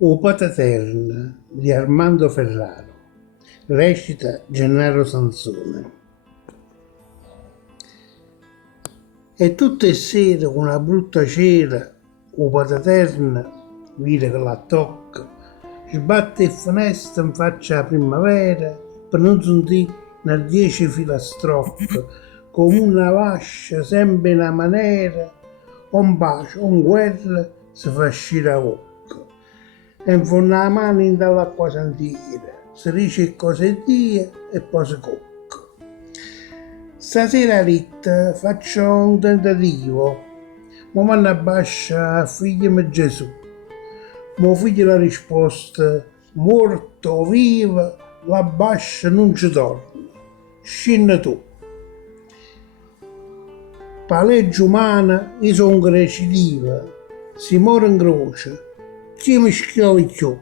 O Pataterna di Armando Ferraro, recita Gennaro Sansone. E tutte sere con una brutta cera, o Pataterna, vide che la tocca, sbatte il finestra in faccia alla primavera per non sentire una 10 filastrocche, come una vascia sempre in una maniera, un bacio, un guerra si fa uscire a bocca. E infonda la mano in dall'acqua santire, si dice cose die e poi si cocca. Stasera Ritta faccio un tentativo, ma manda bascia a figlio mio Gesù. Mio figlio la risposta, morto o viva, la bascia non ci torna, scendi tu. Per legge umana io sono recidiva, si muore in croce, chi mi schiavi più?